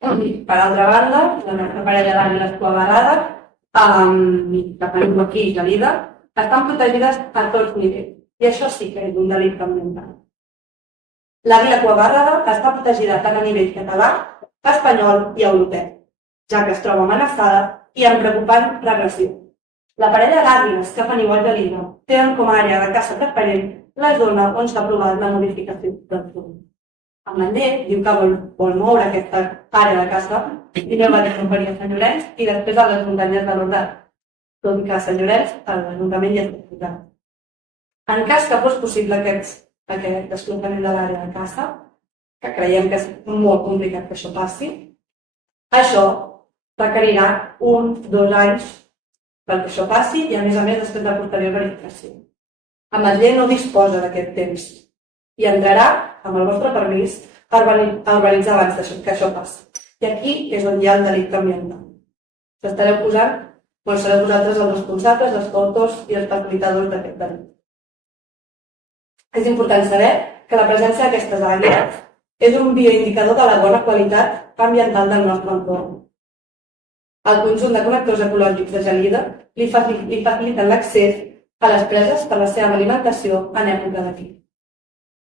Per altra banda, la nostra parella d'àguiles cuabarrada, que tenim aquí a Gelida, estan protegides a tots nivells. I això sí que és un delicte ambiental. L'àguila cuabarrada està protegida tant a nivell català, espanyol i europeu, ja que es troba amenaçada i en preocupant regressió. La parella d'àguiles que fan igual que l'Ira tenen com a àrea de caça preferent la zona on s'ha aprovat la modificació del fons. El Manller diu que vol moure aquesta àrea de caça i no va dir que faria Sant Llorenç i després a les muntanyes de l'Ordà, tot i que a Sant Llorenç l'Ajuntament ja està explicat. En cas que fos possible aquest desplomament de l'àrea de caça, que creiem que és molt complicat que això passi, això requerirà 1 o 2 anys perquè això passi i a més després de posterior verificació. El Manller no disposa d'aquest temps i entrarà, amb el vostre permís, a urbanitzar abans que això passi. I aquí és on hi ha el delicte ambiental. Sereu vosaltres els responsables, els coautors i els facilitadors d'aquest delicte. És important saber que la presència d'aquestes àguiles és un bioindicador de la bona qualitat ambiental del nostre entorn. El conjunt de connectors ecològics de Gelida li faciliten l'accés a les preses per la seva alimentació en època de pic.